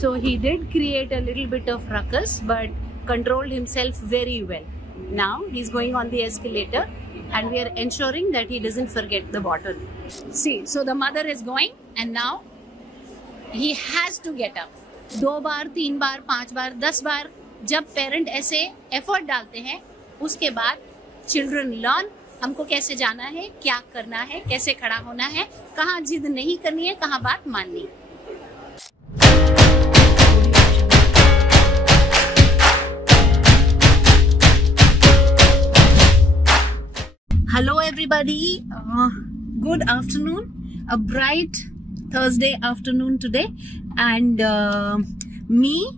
So he did create a little bit of ruckus, but controlled himself very well. Now he's going on the escalator and we are ensuring that he doesn't forget the bottle. See, so the mother is going and now he has to get up. 2 बार, 3 बार, 5 बार, 10 बार जब parent ऐसे effort डालते हैं, उसके बाद children learn हमको कैसे जाना है, क्या करना है, कैसे खड़ा होना है, कहाँ जिद नहीं करनी है, कहाँ बात माननी है. Hello everybody, good afternoon, a bright Thursday afternoon today, and me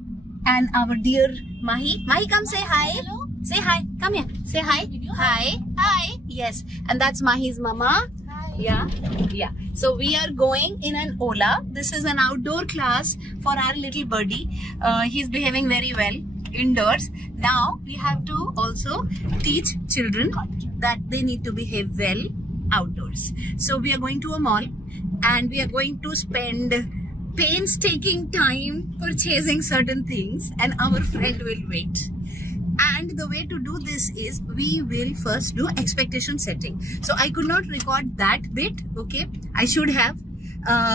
and our dear Mahi. Mahi, come say hi. Hello. Say hi. Come here. Say hi. Hi. Hi. Yes. And that's Mahi's mama. Hi. Yeah. So we are going in an Ola. This is an outdoor class for our little birdie. He's behaving very well indoors. Now we have to also teach children that they need to behave well outdoors. So we are going to a mall and we are going to spend painstaking time purchasing certain things, and our friend will wait. And the way to do this is we will first do expectation setting. So I could not record that bit, okay? I should have.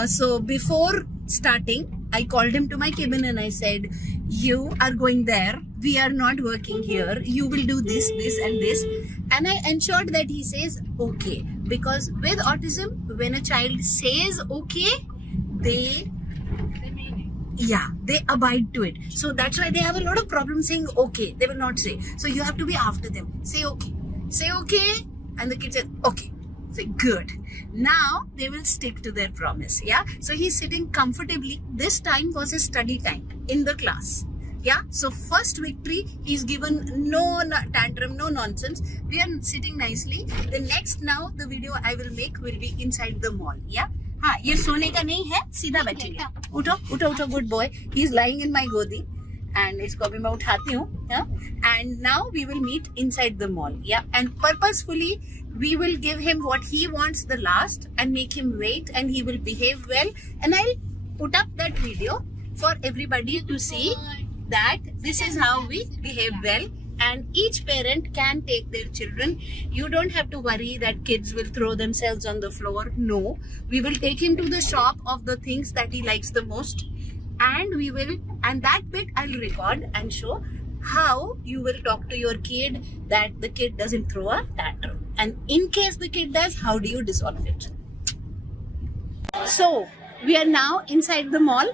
So before starting, I called him to my cabin and I said, you are going there, we are not working here, you will do this, this and this. And I ensured that he says okay, because with autism, when a child says okay, they abide to it. So that's why they have a lot of problems saying okay. They will not say. So you have to be after them. Say okay. Say okay. And the kid said okay. Say good. Now they will stick to their promise. Yeah. So he's sitting comfortably. This time was his study time in the class. Yeah. So first victory, he's given no tantrum, no nonsense. We are sitting nicely. The next now the video I will make will be inside the mall. Yeah. हाँ, ये सोने का नहीं है, सीधा बैठेगा. उठो, उठो, उठो, good boy. He is lying in my गोदी, and इसको भी मैं उठाती हूँ. And now we will meet inside the mall. Yeah, and purposefully we will give him what he wants the last and make him wait, and he will behave well. And I'll put up that video for everybody to see that this is how we behave well. And each parent can take their children. You don't have to worry that kids will throw themselves on the floor. No, we will take him to the shop of the things that he likes the most, and we will, and that bit I'll record and show how you will talk to your kid that the kid doesn't throw a tantrum. And in case the kid does, how do you dissolve it? So we are now inside the mall,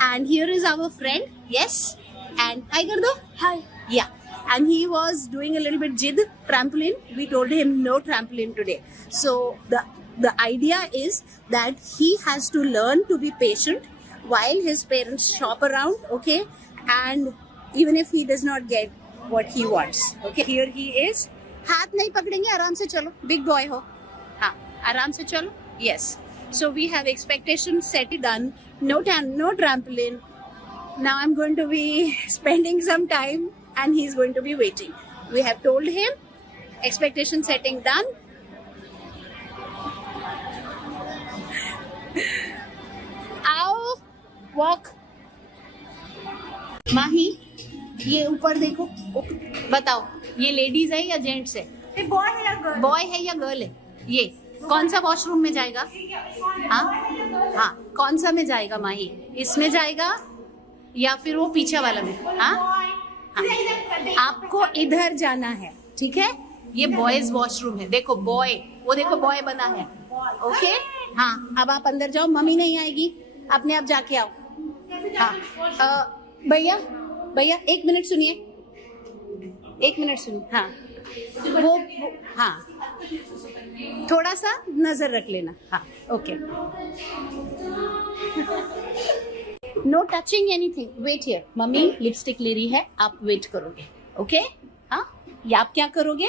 and here is our friend. Yes, and hi Gardo. Hi. Yeah. And he was doing a little bit jid, trampoline. We told him no trampoline today. So the idea is that he has to learn to be patient while his parents shop around, okay? And even if he does not get what he wants, okay? Here he is. हाथ नहीं पकड़ेंगे, आराम से चलो. Big boy हो. हाँ, आराम से चलो. Yes. So we have expectation set done. No trampoline. Now I'm going to be spending some time, and he's going to be waiting. We have told him, expectation setting done. आओ, walk. माही, ये ऊपर देखो. बताओ, ये ladies है या gents है? Boy है या गर्ल? बॉय है या गर्ल है? ये कौन सा वॉशरूम में जाएगा? हाँ, कौन सा में जाएगा माही? इसमें जाएगा या फिर वो पीछे वाला में? हाँ, आपको इधर जाना है, ठीक है? ये बॉयज वॉशरूम है. देखो बॉय, वो देखो बॉय बना है. ओके, हाँ, अब आप अंदर जाओ, मम्मी नहीं आएगी, अपने आप जाके आओ. हाँ, भैया 1 मिनट सुनिए, 1 मिनट सुनिए. हाँ, वो हाँ, थोड़ा सा नजर रख लेना. हाँ, okay. No touching anything. Wait here. Mummy lipstick ले रही है, आप वेट करोगे. ओके? हाँ, या आप क्या करोगे?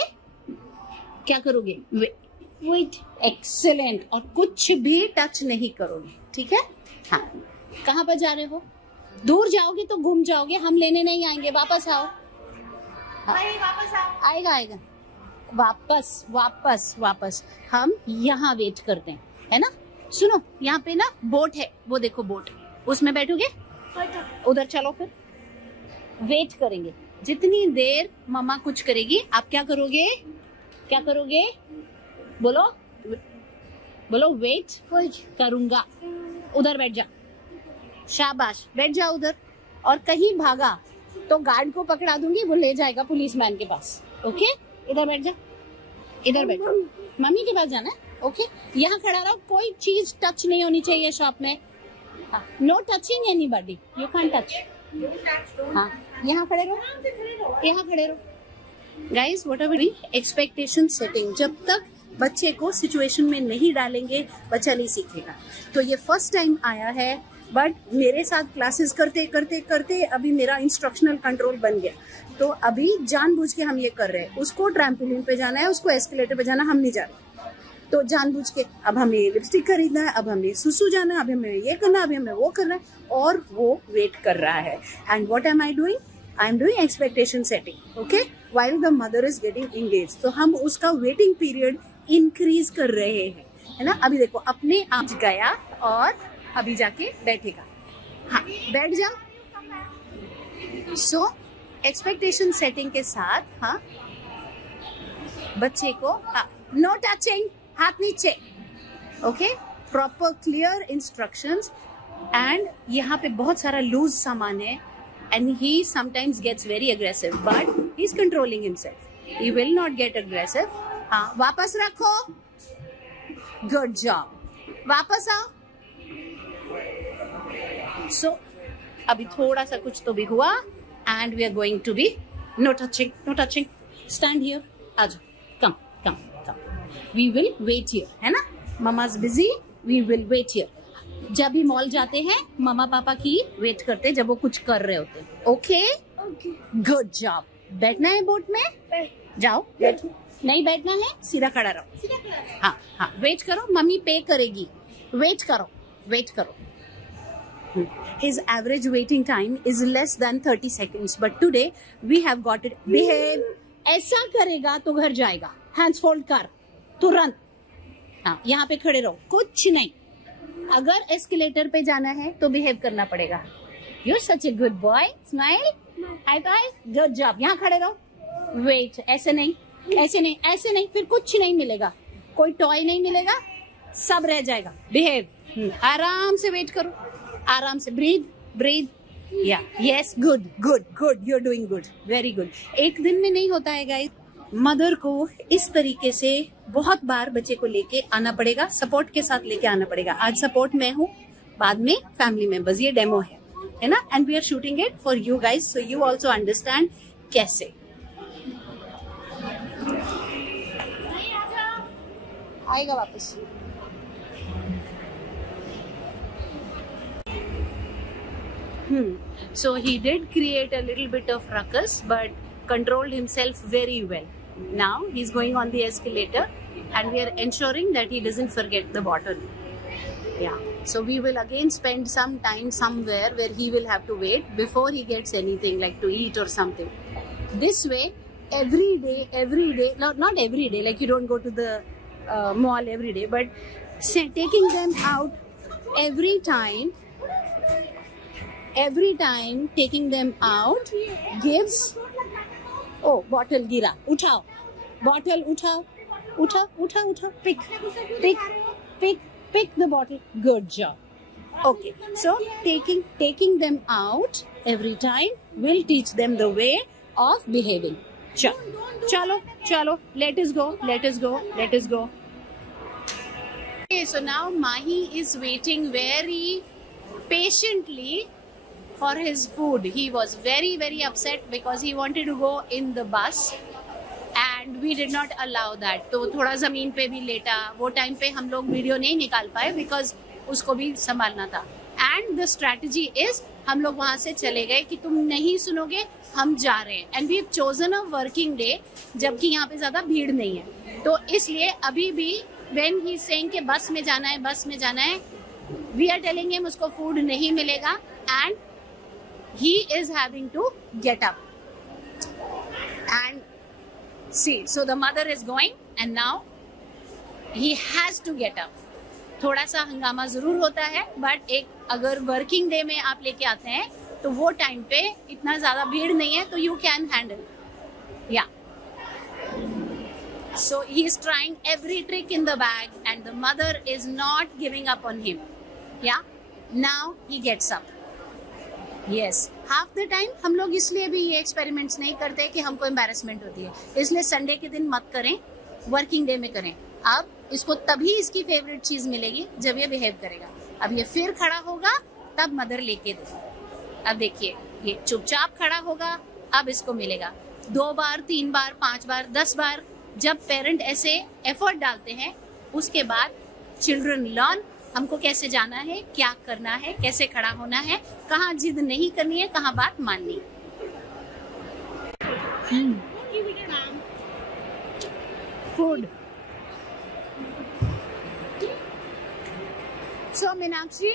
क्या करोगे? वेट. एक्सेलेंट. और कुछ भी टच नहीं करोगे, ठीक है? हाँ. कहाँ पर जा रहे हो? दूर जाओगे तो घूम जाओगे, हम लेने नहीं आएंगे. वापस आओ. हाँ. वापस आओ. आएगा. वापस हम यहाँ वेट करते हैं, है ना? सुनो, यहाँ पे ना बोट है, वो देखो बोट. उसमें बैठोगे? उधर चलो, फिर वेट करेंगे जितनी देर मम्मा कुछ करेगी। आप क्या करोगे? क्या करोगे? बोलो बोलो। वेट करूंगा। उधर बैठ जा। शाबाश, बैठ जा उधर। और कहीं भागा तो गार्ड को पकड़ा दूंगी, वो ले जाएगा पुलिसमैन के पास। ओके, इधर बैठ जा। इधर बैठ, मम्मी के पास जाना है। ओके, यहाँ खड़ा रहो, कोई चीज टच नहीं होनी चाहिए शॉप में। No touching anybody, you can touch. हाँ, यहाँ खड़े रहो, यहाँ खड़े रहो। Guys, what are we expectation setting. जब तक बच्चे को सिचुएशन में नहीं डालेंगे, बच्चा नहीं सीखेगा। तो ये फर्स्ट टाइम आया है, बट मेरे साथ क्लासेस करते करते करते अभी मेरा इंस्ट्रक्शनल कंट्रोल बन गया। तो अभी जानबूझ के हम ये कर रहे हैं। उसको ट्रैम्पोलिन पे जाना है, उसको एस्केलेटर पे जाना, हम नहीं जा रहे। तो जानबूझ के अब हमें लिपस्टिक खरीदना है, अब हमें सुसु जाना है, अब हमें ये करना है, अब हमें वो करना है, और वो वेट कर रहा है। And what am I doing? I am doing expectation setting. Okay, while the mother is getting engage. तो हम उसका वेटिंग पीरियड इंक्रीज कर रहे हैं, है ना। अभी देखो, अपने आप गया और अभी जाके बैठेगा। हाँ, बैठ जा। सो एक्सपेक्टेशन सेटिंग के साथ, हाँ, बच्चे को नो टचिंग, हाथ नीचे। Okay, proper clear instructions. And यहाँ पे बहुत सारा लूज सामान है, and he sometimes gets very aggressive, but he is controlling himself. He will not get aggressive. हाँ, वापस रखो। गुड जॉब, वापस आओ। सो अभी थोड़ा सा कुछ तो भी हुआ, and we are going to be no touching, no touching. Stand here, आ जाओ, come come come. We will wait here, है ना। Mama's busy, we will wait here. जब भी मॉल जाते हैं, मम्मा पापा की वेट करते हैं जब वो कुछ कर रहे होते हैं। Okay, good job. बैठना है बोट में, जाओ बैठो। नहीं बैठना है, सीधा खड़ा रहो। हाँ हाँ, वेट करो, मम्मी पे करेगी। वेट करो, वेट करो। His average waiting time is less than 30 seconds, but today we have got it. Behave. ऐसा करेगा तो घर जाएगा। Hands fold कर, तुरंत। हाँ, यहाँ पे खड़े रहो, कुछ नहीं। अगर एस्केलेटर पे जाना है तो बिहेव करना पड़ेगा। You're such a good boy. Smile. High five. Good job. यहाँ खड़े रहो। Wait. ऐसे नहीं, ऐसे नहीं, ऐसे नहीं, फिर कुछ नहीं मिलेगा। कोई टॉय नहीं मिलेगा, सब रह जाएगा। बिहेव। आराम से वेट करो, आराम से। Breathe breathe. या yes, good good good, you are doing good, very good. एक दिन में नहीं होता है गाइस। मदर को इस तरीके से बहुत बार बच्चे को लेके आना पड़ेगा, सपोर्ट के साथ लेके आना पड़ेगा। आज सपोर्ट मैं हूँ, बाद में फैमिली मेंबर्स। ये डेमो है ना, and we are shooting it for you guys, so you also understand कैसे। आएगा वापस। So he did create a little bit of ruckus, but controlled himself very well. Now he's going on the escalator, and we are ensuring that he doesn't forget the bottle. Yeah. So we will again spend some time somewhere where he will have to wait before he gets anything like to eat or something. This way, every day, not every day, like you don't go to the mall every day, but taking them out every time taking them out gives. Oh, bottle gira, उठाओ, bottle उठाओ, उठाओ, pick the bottle. Good job. Okay, so taking them out every time will teach them the way of behaving. Chalo, let us go. Okay, so now Mahi is waiting very patiently for his food. He was very, very upset because he wanted to go in the bus and we did not allow that. तो थोड़ा जमीन पे भी लेटा। वो time पे हम लोग वीडियो नहीं निकाल पाए because उसको भी संभालना था। And the strategy is, हम लोग वहाँ से चले गए कि तुम नहीं सुनोगे, हम जा रहे हैं। And we have chosen a working day, जबकि यहाँ पे ज्यादा भीड़ नहीं है। तो इसलिए अभी भी when he is saying कि बस में जाना है, we are telling him उसको फूड नहीं मिलेगा, and he is having to get up. And see, so the mother is going, and now he has to get up. थोड़ा सा हंगामा जरूर होता है, बट एक अगर वर्किंग डे में आप लेके आते हैं तो वो टाइम पे इतना ज्यादा भीड़ नहीं है, तो यू कैन हैंडल. या so he is trying every trick in the bag and the mother is not giving up on him. Yeah, now he gets up. Yes, half the time हम लोग इसलिए भी ये एक्सपेरिमेंट्स नहीं करते कि हमको एम्बैरेसमेंट होती है, इसलिए संडे के दिन मत करें, वर्किंग डे में करें. अब इसको तभी इसकी फेवरेट चीज मिलेगी जब ये बिहेव करेगा. अब ये फिर खड़ा होगा तब मदर लेके दो. अब देखिए ये चुपचाप खड़ा होगा, अब इसको मिलेगा. 2 बार 3 बार 5 बार 10 बार जब पेरेंट ऐसे एफर्ट डालते हैं, उसके बाद चिल्ड्रन लर्न हमको कैसे जाना है, क्या करना है, कैसे खड़ा होना है, कहाँ जिद नहीं करनी है, कहाँ बात माननी. Food. So Meenakshi,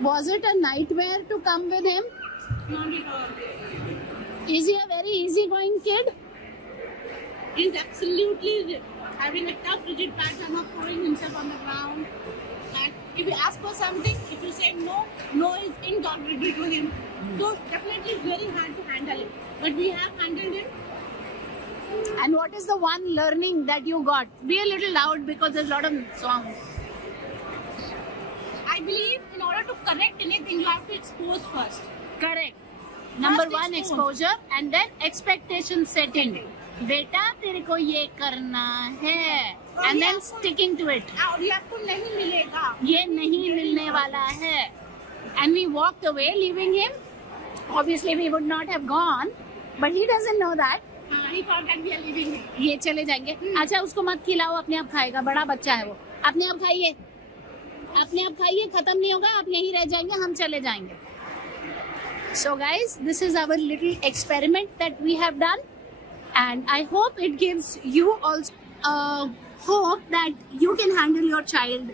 was it a nightmare to come with him? Not at all. Is he a very easygoing kid? He's absolutely having a tough, rigid pattern of throwing himself on the ground. And if you ask for something, if you say no, no is intolerable to him. So definitely it's very hard to handle it. But we have handled it. And what is the one learning that you got? Be a little loud because there's a lot of sound. I believe in order to correct anything, you have to expose first. Correct. Number First one, exposure, and then expectation setting. बेटा तेरे को ये करना है, and then sticking to it. और ये आपको नहीं मिलेगा. ये नहीं मिलने वाला है. And we walked away, leaving him. Obviously, we would not have gone, but he doesn't know that. He thought that we are leaving him. ये चले जाएंगे. अच्छा, उसको मत खिलाओ, अपने आप खाएगा, बड़ा बच्चा है वो. अपने आप खाइए, अपने आप खाइए, खत्म नहीं होगा, आप यहीं रह जाएंगे, हम चले जाएंगे. So guys, this is our little experiment that we have done, and I hope it gives you also hope that you can handle your child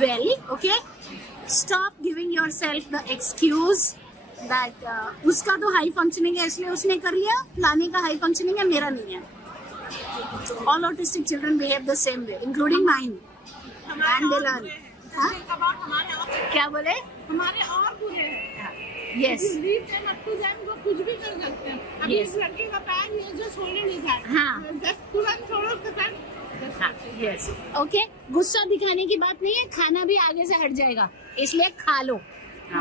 well. Okay, stop giving yourself the excuse that उसका तो high functioning है इसलिए उसने कर लिया, लाने का high functioning है, मेरा नहीं है. All autistic children behave the same way, including mine. And they learn. हाँ? क्या बोले? हमारे और बुरे हैं. Yes. वो कुछ भी कर सकते हैं. अभी इस लड़के का पैर ये जो छोड़ने नहीं था. हाँ. तुरंत छोड़ो उसका पैर. हाँ. Yes. Okay. गुस्सा दिखाने की बात नहीं है, खाना भी आगे से हट जाएगा, इसलिए खा लो.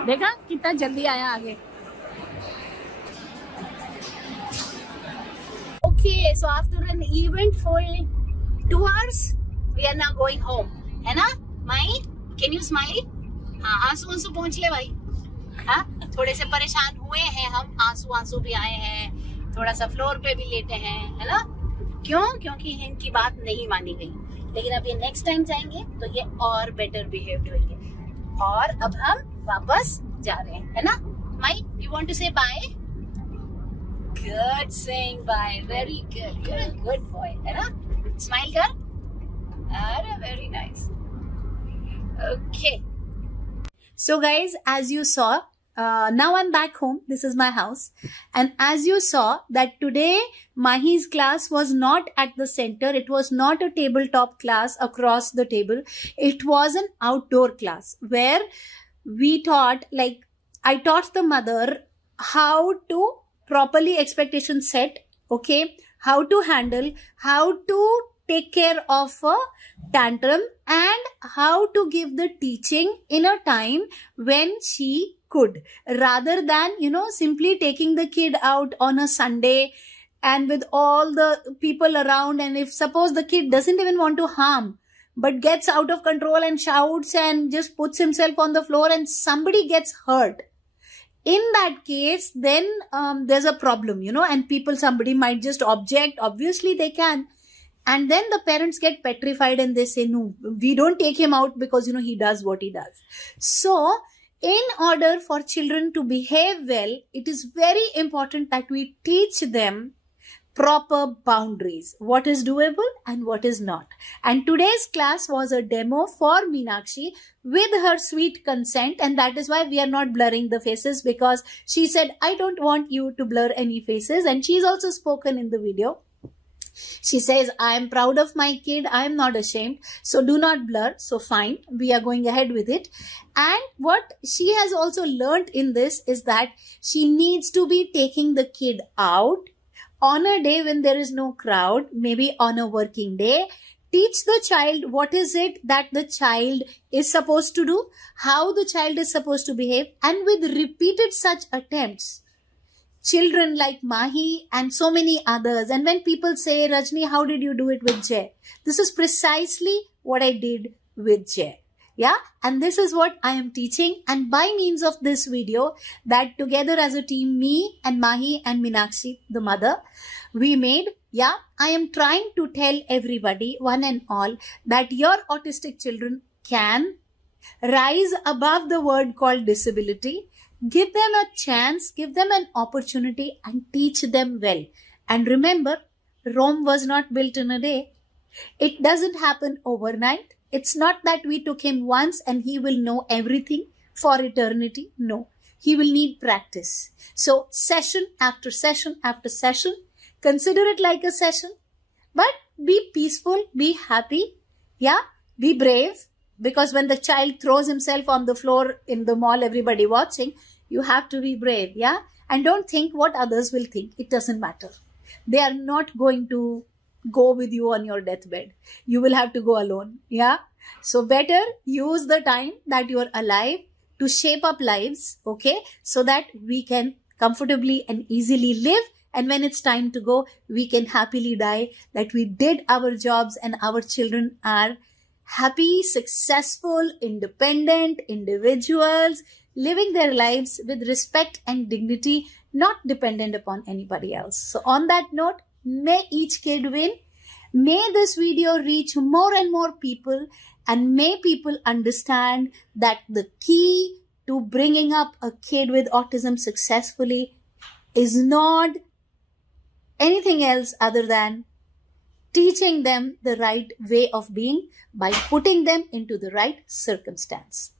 देखा कितना जल्दी आया आगे. Okay. So after an eventful 2 hours, we are now going home. है ना? माई, can you smile? हाँ, आंसू आंसू पहुँच ले भाई. हाँ, थोड़े से परेशान हुए हैं हम, आंसू आंसू भी आए हैं, थोड़ा सा फ्लोर पे भी लेटे हैं, है ना? क्यों? क्योंकि इनकी बात नहीं मानी गई. लेकिन अब ये नेक्स्ट टाइम जाएंगे तो ये और बेटर बिहेव होंगे. और अब हम वापस जा रहे हैं, है ना? My, you want to say bye? Good, saying bye. Very good. You are good boy, है ना? स्माइल कर. अरे very nice. Okay. So guys, as you saw, now I'm back home. This is my house. And as you saw that today, Mahi's class was not at the center. It was not a tabletop class across the table. It was an outdoor class where we taught, like, I taught the mother how to properly expectation set, okay, how to handle, how to take care of a tantrum, and how to give the teaching in a time when she could, rather than, you know, simply taking the kid out on a Sunday and with all the people around, and if suppose the kid doesn't even want to harm but gets out of control and shouts and just puts himself on the floor and somebody gets hurt. In that case, then there's a problem, you know, and somebody might just object. Obviously they can. And then the parents get petrified and they say, no, we don't take him out because, you know, he does what he does. So, in order for children to behave well, it is very important that we teach them proper boundaries. What is doable and what is not. And today's class was a demo for Meenakshi with her sweet consent. And that is why we are not blurring the faces, because she said, I don't want you to blur any faces. And she's also spoken in the video. She says, I am proud of my kid. I am not ashamed. So do not blur. So fine. We are going ahead with it. And what she has also learned in this is that she needs to be taking the kid out on a day when there is no crowd, maybe on a working day. Teach the child what is it that the child is supposed to do, how the child is supposed to behave, and with repeated such attempts, children like Mahi and so many others. And when people say, Rajni, how did you do it with Jay? This is precisely what I did with Jay. Yeah. And this is what I am teaching. And by means of this video that together as a team, me and Mahi and Meenakshi, the mother, we made, yeah, I am trying to tell everybody, one and all, that your autistic children can rise above the word called disability. Give them a chance, give them an opportunity and teach them well. And remember, Rome was not built in a day. It doesn't happen overnight. It's not that we took him once and he will know everything for eternity. No, he will need practice. So session after session after session, consider it like a session, but be peaceful, be happy, yeah, be brave. Because when the child throws himself on the floor in the mall, everybody watching, you have to be brave, yeah? And don't think what others will think. It doesn't matter. They are not going to go with you on your deathbed. You will have to go alone, yeah? So better use the time that you are alive to shape up lives, okay? So that we can comfortably and easily live. And when it's time to go, we can happily die, that we did our jobs and our children are happy, successful, independent individuals, living their lives with respect and dignity, not dependent upon anybody else. So on that note, may each kid win. May this video reach more and more people, and may people understand that the key to bringing up a kid with autism successfully is not anything else other than teaching them the right way of being by putting them into the right circumstance.